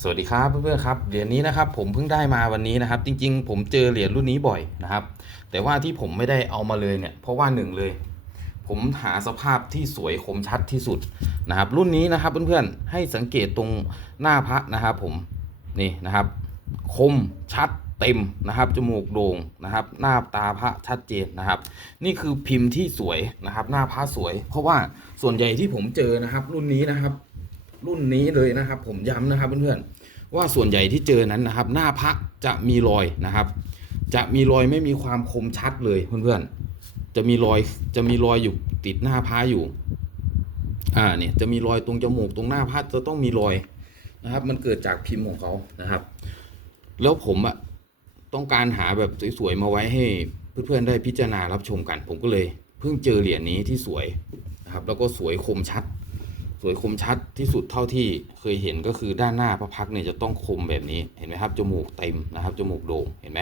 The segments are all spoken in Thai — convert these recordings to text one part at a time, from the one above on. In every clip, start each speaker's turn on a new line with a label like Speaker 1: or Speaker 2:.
Speaker 1: สวัสดีครับเพื่อนๆครับเหรียญนี้นะครับผมเพิ่งได้มาวันนี้นะครับ จริงๆ ผมเจอเหรียญรุ่นนี้บ่อยนะครับ แต่ว่าที่ผมไม่ได้เอามาเลยเนี่ยเพราะว่าหนึ่งเลย ผมหาสภาพที่สวยคมชัดที่สุดนะครับ รุ่นนี้นะครับเพื่อนๆให้สังเกตตรงหน้าพระนะครับผมนี่นะครับ คมชัดเต็มนะครับจมูกโด่งนะครับ หน้าตาพระชัดเจนนะครับ นี่คือพิมพ์ที่สวยนะครับ หน้าพระสวย เพราะว่าส่วนใหญ่ที่ผมเจอนะครับ รุ่นนี้นะครับ รุ่นนี้เลยนะครับ ผมย้ำนะครับเพื่อนๆว่าส่วนใหญ่ที่เจอนั้นนะครับ หน้าพระจะมีรอยนะครับ จะมีรอยไม่มีความคมชัดเลยเพื่อนๆจะมีรอยจะมีรอยอยู่ติดหน้าพระอยู่อ่าเนี่ยจะมีรอยตรงจมูกตรงหน้าพระจะต้องมีรอยนะครับ มันเกิดจากพิมพ์ของเขานะครับ แล้วผมอะต้องการหาแบบสวยๆมาไว้ให้เพื่อนๆได้พิจารณารับชมกัน ผมก็เลย เพิ่งเจอเหรียญนี้ที่สวยนะครับ แล้วก็สวยคมชัด สวยคมชัดที่สุดเท่าที่เคยเห็นก็คือด้านหน้าพระพักเนี่ยจะต้องคมแบบนี้เห็นไหมครับจมูกเต็มนะครับจมูกโด่งเห็นไหม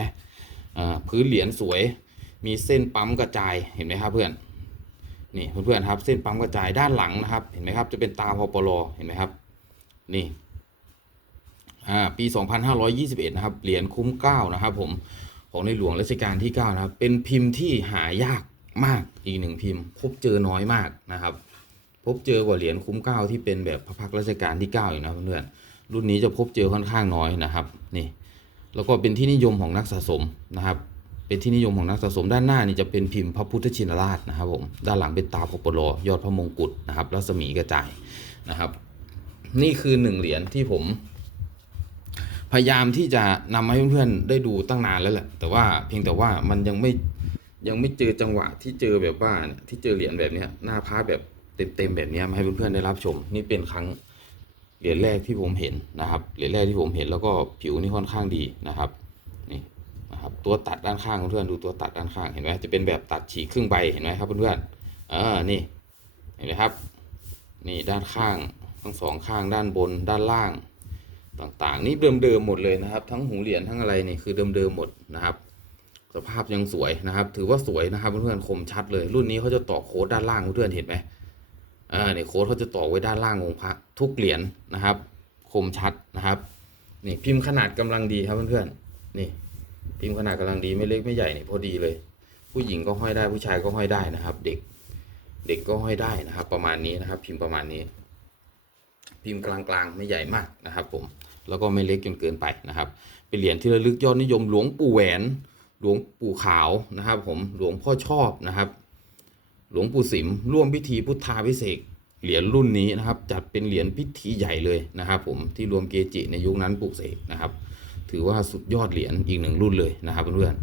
Speaker 1: อ่าพื้นเหรียญสวยมีเส้นปั๊มกระจายเห็นไหมครับเพื่อนนี่เพื่อนๆครับเส้นปั๊มกระจายด้านหลังนะครับ เห็นไหมครับจะเป็นตาพอปลอเห็นไหมครับนี่อ่าปี 2521 นะครับเหรียญคุ้มเก้านะครับผมของในหลวงรัชกาลที่ 9 นะครับ เป็นพิมพ์ที่หายากมากอีกหนึ่งพิมพ์พบเจอน้อยมากนะครับ พบเจอกว่าเหรียญคุ้มเก้าที่เป็นแบบพระพักตร์รัชกาลที่ 9 อยู่นะเพื่อนๆรุ่นนี้จะพบเจอค่อนข้างน้อยนะครับนี่แล้วก็เป็นที่นิยมของนักสะสมนะครับ เป็นที่นิยมของนักสะสมด้านหน้านี่จะเป็นพิมพ์พระพุทธชินราชนะครับผมด้านหลังเป็นตาพปลยอดพระมงกุฎนะครับรัศมีกระจายนะครับ นี่คือหนึ่งเหรียญที่ผมพยายามที่จะนำมาให้เพื่อนๆได้ดูตั้งนานแล้วแหละแต่ว่าเพียงแต่ว่ามันยังไม่ยังไม่เจอจังหวะที่เจอแบบว่าที่เจอเหรียญแบบนี้หน้าพระแบบ เต็มๆแบบนี้มาให้เพื่อนๆได้รับชม นี่เป็นครั้งเหรียญแรกที่ผมเห็นนะครับเหรียญแรกที่ผมเห็นแล้วก็ผิวนี่ค่อนข้างดีนะครับนี่นะครับตัวตัดด้านข้างเพื่อนๆดูตัวตัดด้านข้างเห็นไหมจะเป็นแบบตัดฉีกครึ่งใบเห็นไหมครับเพื่อนๆเออนี่เห็นไหมครับนี่ด้านข้างทั้งสองข้างด้านบนด้านล่างต่างๆ นี่เดิมๆหมดเลยนะครับ ทั้งหูเหรียญทั้งอะไรนี่คือเดิมๆหมดนะครับ สภาพยังสวยนะครับ ถือว่าสวยนะครับเพื่อนๆคมชัดเลย รุ่นนี้เขาจะต่อโค้ดด้านล่างเพื่อนๆเห็นไหม อ่าเนี่ยโค้ดเขาจะต่อไว้ด้านล่างองค์พระทุกเหรียญนะครับ คมชัดนะครับนี่พิมพ์ขนาดกำลังดีครับเพื่อนๆนี่ พิมพ์ขนาดกำลังดีไม่เล็กไม่ใหญ่นี่พอดีเลย ผู้หญิงก็ห้อยได้ผู้ชายก็ห้อยได้นะครับ เด็กเด็กก็ห้อยได้นะครับ ประมาณนี้นะครับ พิมพ์ประมาณนี้ พิมพ์กลางๆไม่ใหญ่มากนะครับ ผมแล้วก็ไม่เล็กจนเกินไปนะครับ เป็นเหรียญที่ระลึกยอดนิยมหลวงปู่แหวน หลวงปู่ขาวนะครับ ผมหลวงพ่อชอบนะครับ หลวงปู่สิมร่วมพิธีพุทธาพิเศษเหรียญรุ่นนี้นะครับ จัดเป็นเหรียญพิธีใหญ่เลยนะครับ ผมที่รวมเกจิในยุคนั้นปลูกเสกนะครับ ถือว่าสุดยอดเหรียญอีกหนึ่งรุ่นเลยนะครับเพื่อน